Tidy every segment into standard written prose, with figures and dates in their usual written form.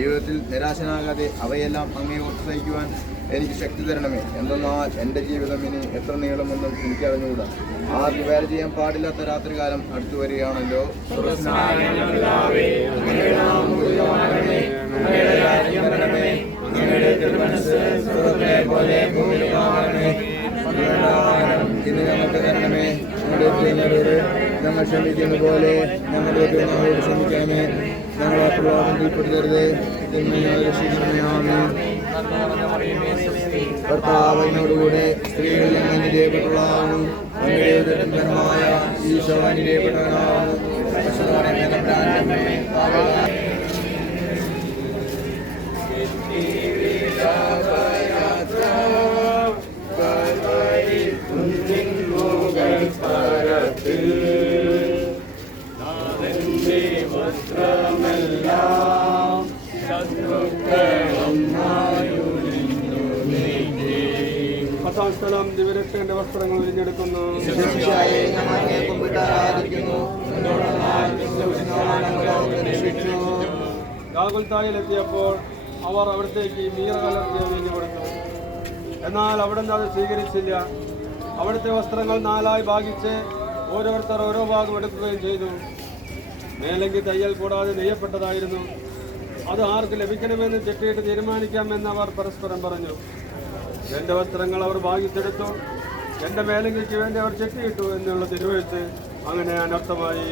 ജീവിതത്തിൽ നിരാശനാകാതെ അവയെല്ലാം അങ്ങേ ഓർത്ത് സഹിക്കുവാൻ എനിക്ക് ശക്തി തരണമേ. എന്തെന്നാൽ എൻ്റെ ജീവിതം ഇനി എത്ര നീളമെന്നും എനിക്കറിഞ്ഞുകൂടാ. ആർക്ക് വേല ചെയ്യാൻ പാടില്ലാത്ത രാത്രികാലം അടുത്തു വരികയാണല്ലോ. ഇന്ന് ഞങ്ങൾക്ക് തരണമേ. ഞങ്ങൾ ക്ഷമിക്കുന്ന പോലെ ഞങ്ങളുടെ ഞങ്ങളോട് ക്ഷമിക്കണമേ. ഞങ്ങളെ പ്രലോഭനം ഉൾപ്പെടുത്തരുത്. ഭർത്താവ് എന്നോടുകൂടെ സ്ത്രീകളിൽ അനുഗ്രഹിക്കപ്പെട്ടവളാകുന്നു. അങ്ങയുടെ ഫലമായ ഈശോ അനുഗ്രഹിക്കപ്പെട്ടവനാകുന്നു. പത്താം സ്ഥലം ദിവരക്തന്റെ വസ്ത്രങ്ങൾ വിരിഞ്ഞെടുക്കുന്നു. ഗാഗുൽത്തായിലെത്തിയപ്പോൾ അവർ അവിടത്തേക്ക് മീറ കലർത്തിയ വീഞ്ഞു കൊടുത്തു. എന്നാൽ അവിടുന്ന് അത് സ്വീകരിച്ചില്ല. അവിടുത്തെ വസ്ത്രങ്ങൾ 4 ഭാഗിച്ച് ഓരോരുത്തർ ഓരോ ഭാഗം എടുക്കുകയും ചെയ്തു. മേലെങ്കിൽ തയ്യൽ കൂടാതെ നെയ്യപ്പെട്ടതായിരുന്നു. അത് ആർക്ക് ലഭിക്കണമെന്ന് ചെട്ടിയിട്ട് തീരുമാനിക്കാമെന്ന് അവർ പരസ്പരം പറഞ്ഞു. എൻ്റെ വസ്ത്രങ്ങൾ അവർ ഭാഗിച്ചെടുത്തു, എൻ്റെ മേലങ്കിക്ക് വേണ്ടി അവർ ചെട്ടിയിട്ടു എന്നുള്ള തിരുവെഴുത്ത് അങ്ങനെ അനർത്ഥമായി.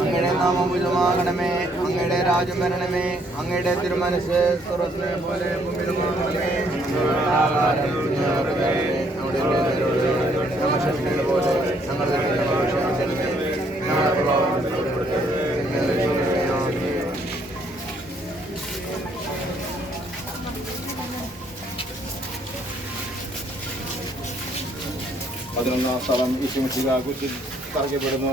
അങ്ങയുടെ നാമം ഉന്നതമാകണമേ. അങ്ങയുടെ രാജ്യം വരണമേ. അങ്ങയുടെ തിരുമനസ് സ്വർഗ്ഗത്തിലെ പോലെ ഭൂമിയിലുമാകണമേ. പതിനൊന്നാം സ്ഥലം ഈശോമിശിഹാ കുരിശിൽ തറയ്ക്കപ്പെടുന്നു.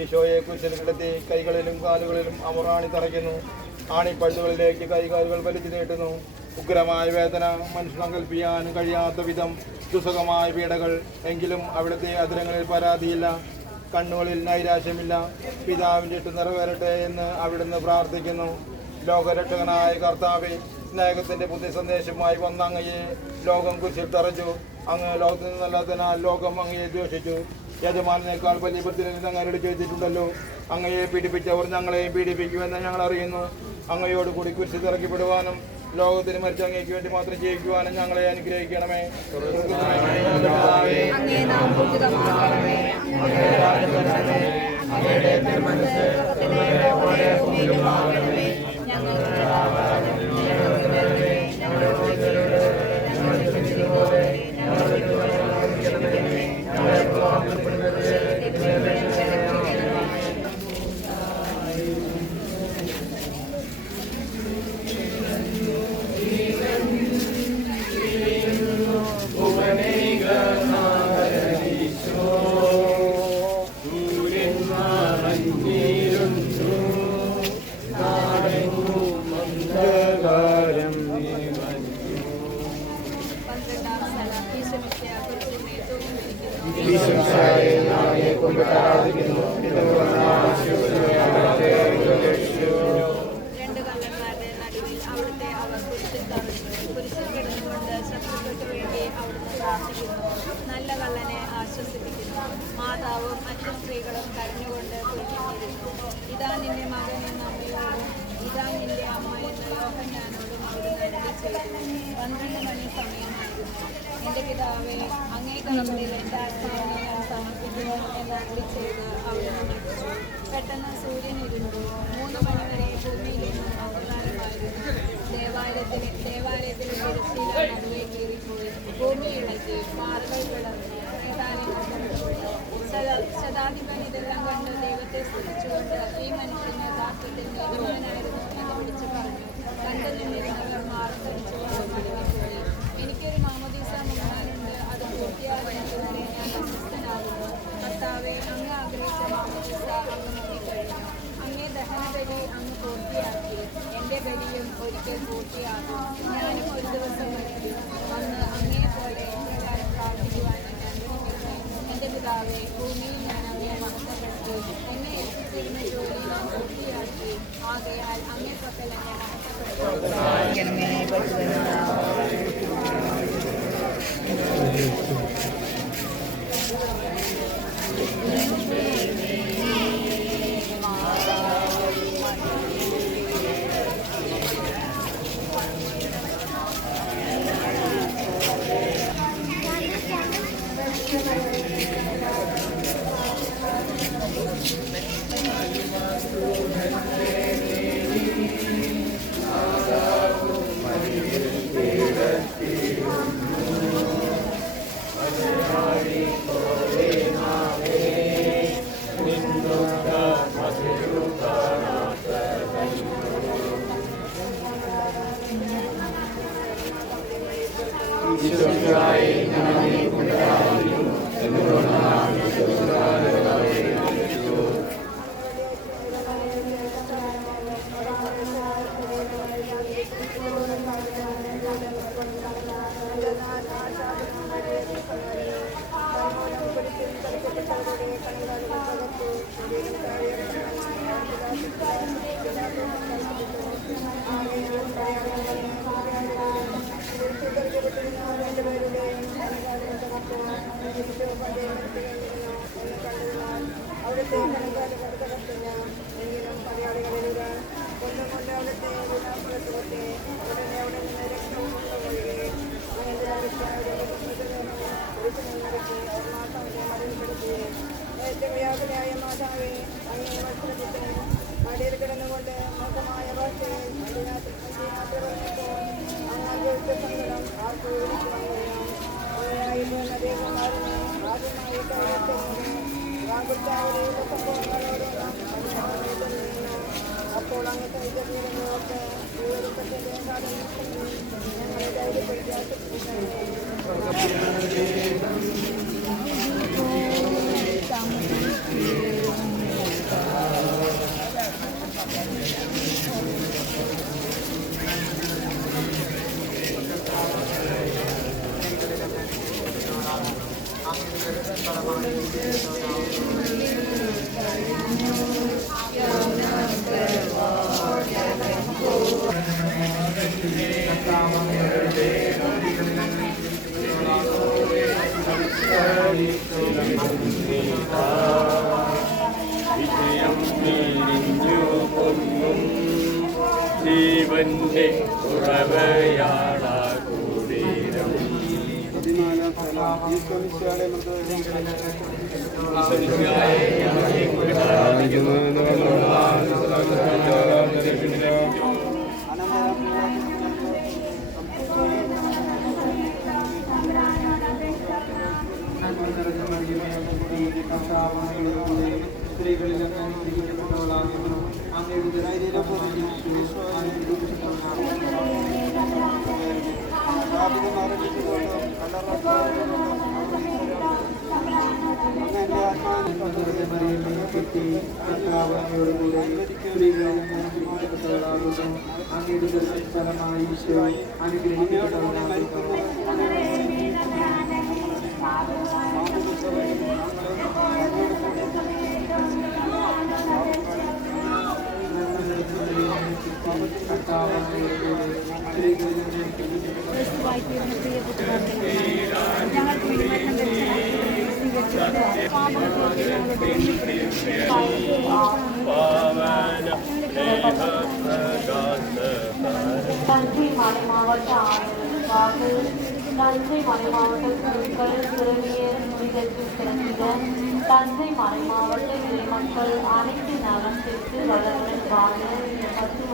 ഈശോയെ കുരിശിൽ കിടത്തി കൈകളിലും കാലുകളിലും അമുറാണി തറയ്ക്കുന്നു. ആണിപ്പഴുതുകളിലേക്ക് കൈകാലുകൾ വലിച്ചു നീട്ടുന്നു. ഉഗ്രമായ വേദന, മനുഷ്യസങ്കൽപ്പിക്കാൻ കഴിയാത്ത വിധം ദുസ്സഹമായ പീഡകൾ. എങ്കിലും അവിടുത്തെ അധരങ്ങളിൽ പരാതിയില്ല, കണ്ണുകളിൽ നൈരാശ്യമില്ല. പിതാവിൻ്റെ ഇട്ട് നിറവേറട്ടെ എന്ന് അവിടുന്ന് പ്രാർത്ഥിക്കുന്നു. ലോകരക്ഷകനായ കർത്താവെ, സ്നേഹത്തിന്റെ പുതിയ സന്ദേശമായി വന്ന അങ്ങയെ ലോകം കുരിശിൽ തറച്ചു. അങ്ങ് ലോകത്തിൽ നിന്നല്ലാത്തതിനാൽ ലോകം അങ്ങയെ ദ്വേഷിച്ചു. യജമാനേക്കാൾ വലിയ പ്രതിനിധി അങ്ങയോട് ചെയ്തിട്ടുണ്ടല്ലോ. അങ്ങയെ പീഡിപ്പിച്ചവർ ഞങ്ങളെയും പീഡിപ്പിക്കുമെന്ന് ഞങ്ങൾ അറിയുന്നു. അങ്ങയോട് കൂടി കുരിശിൽ ഇറക്കിപ്പെടുവാനും ലോകത്തിന് മരിച്ച അങ്ങേക്ക് വേണ്ടി മാത്രം ജീവിക്കുവാനും ഞങ്ങളെ അനുഗ്രഹിക്കണമേ. രണ്ട് കള്ളന്മാരുടെ നടുവിൽ അവിടുത്തെ അവർ കുരിശിൽ തറച്ചു. കുരിശിൽ കിടന്നുകൊണ്ട് ശത്രുക്കൾക്ക് വേണ്ടി അവിടുന്ന് പ്രാർത്ഥിക്കുന്നു. നല്ല കള്ളനെ ആശ്വസിപ്പിക്കുന്നു. മാതാവും മറ്റു സ്ത്രീകളും കരഞ്ഞുകൊണ്ട് കുരിശിലിരുന്നു. ഇതാ നിന്റെ മകൻ എന്ന അമ്മയോടും ഇതാ നിന്റെ അമ്മ എന്ന യോഹന്നാനോടും അവിടുന്ന് അരുളി ചെയ്തു. 12 മണി സമയമായിരുന്നു. എൻ്റെ പിതാവേ, അങ്ങേ കരങ്ങളിൽ എൻ്റെ ആത്മാവിനെ ഞാൻ സമർപ്പിക്കുന്നു എന്ന് അരുളി ചെയ്ത് അവിടുന്ന് മരിച്ചു. പെട്ടെന്ന് സൂര്യൻ ഇരുണ്ടു. 3 മണിവരെ ഭൂമിയിലെങ്ങും അന്ധകാരമായിരുന്നു. ദേവാലയത്തിലെ തിരശ്ശീല നടുവേ കീറിപ്പോയി. ഭൂമി ഇളകി, പാറകൾ പിളർന്നു, ശതാധിപൻ ഇതെല്ലാം കണ്ട് ദൈവത്തെ സ്തുതിച്ചുകൊണ്ട് ഈ മനുഷ്യൻ യഥാർത്ഥത്തിൽ നീതിമാനായിരുന്നു എന്ന് വിളിച്ചു പറഞ്ഞു. കണ്ടു നിന്നിരുന്നവർ മാർത്തടിച്ചുകൊണ്ട് മടങ്ങിപ്പോയി. എനിക്കൊരു മാമോദീസ മുങ്ങാനുണ്ട്, അത് പൂർത്തിയാകുന്നതുവരെ ഞാൻ അസ്വസ്ഥനാകുന്നു. കർത്താവേ, അങ്ങ് ആഗ്രഹിച്ച മാമോദീസ അങ്ങ് മുങ്ങിക്കഴിഞ്ഞു. അങ്ങേ ദഹനബലി അങ്ങ് പൂർത്തിയാക്കി. എൻ്റെ ബലിയും ഒരിക്കൽ പൂർത്തിയാകും. ഞാനും ഒരു ദിവസം മരിക്കും. അന്ന് അങ്ങേ പോലെ പ്രകാരം പ്രാർത്ഥിക്കുവാനും ഞാൻ കർത്താവെ, ഭൂമിയിൽ ഞാൻ അവരെ മഹത്വപ്പെടുത്തി. എന്നെ ഏൽപ്പിച്ചിരുന്ന ജോലി ഞാൻ പൂർത്തിയാക്കി. ആകയാൽ അങ്ങേ പക്കൽ എന്നെ അപ്പോൾ അങ്ങനത്തെ ജീവന്റെ ഉറവയാളൂടീരം தஞ்சை மலை மாவட்ட ஆணையருக்காக தஞ்சை மலை மாவட்ட குழுக்கள் சிறுமியர் நோய்களுக்கு கிடந்த தஞ்சை மலை மாவட்ட இளைமக்கள் அனைத்து நலம் பெற்று வளர்ந்து வாழ 10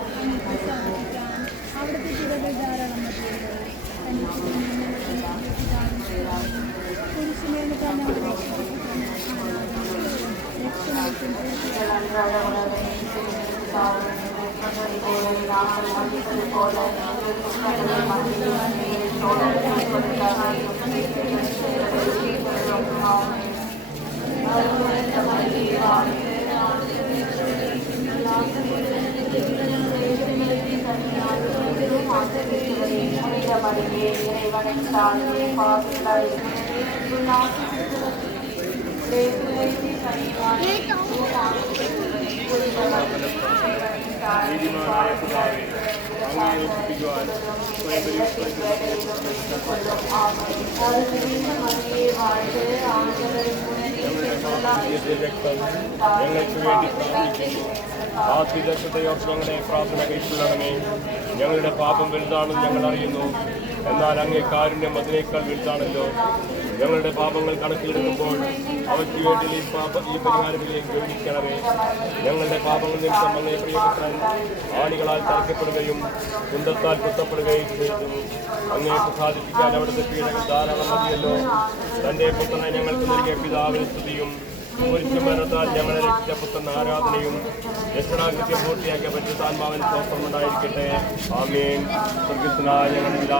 இறைவனின் தாழ்வே பாவிகளாய் നീതിമാനായ പിതാവേ, അങ്ങയെ ഒപ്പിക്കുവാൻ സ്വയം രക്തം ഞങ്ങൾക്ക് വേണ്ടി പ്രാർത്ഥിക്കുന്നു. ആ തിരക്കതയോർത്ത് ഞങ്ങളെ പ്രാർത്ഥന കൈക്കൊള്ളണമേ. ഞങ്ങളുടെ പാപം വലുതാണെന്ന് ഞങ്ങൾ അറിയുന്നു, എന്നാൽ അങ്ങേ കാരുണ്യം അതിനേക്കാൾ വലുതാണല്ലോ. ഞങ്ങളുടെ പാപങ്ങൾ കണക്കിലെടുക്കുമ്പോൾ അവയ്ക്ക് വേണ്ടി ഈ പരിഹാരത്തിലേക്ക് ഗൗനിക്കണമേ. ഞങ്ങളുടെ പാപങ്ങൾ നിമിത്തം അങ്ങേ പ്രിയപുത്രൻ ആണികളാൽ തറയ്ക്കപ്പെടുകയും കുന്തത്താൽ കുത്തപ്പെടുകയും ചെയ്തു. അങ്ങേ പ്രസാദിപ്പിക്കാൻ അവിടുത്തെ പീഡകൾ ധാരാളം മതിയല്ലോ. തന്റെ പുത്രനെ ഞങ്ങൾക്ക് നൽകിയ പിതാവിന് സ്തുതിയും കുരിശുമരണത്താൽ ഞങ്ങളെ രക്ഷിച്ച പുത്രൻ ആരാധനയും രക്ഷണാകൃത്യം പൂർത്തിയാക്കിയ പരിശുദ്ധാത്മാവിന് സ്തോത്രം ഉണ്ടായിരിക്കട്ടെ. ആമേൻ. സ്വർഗ്ഗസ്ഥനായ ഞങ്ങളുടെ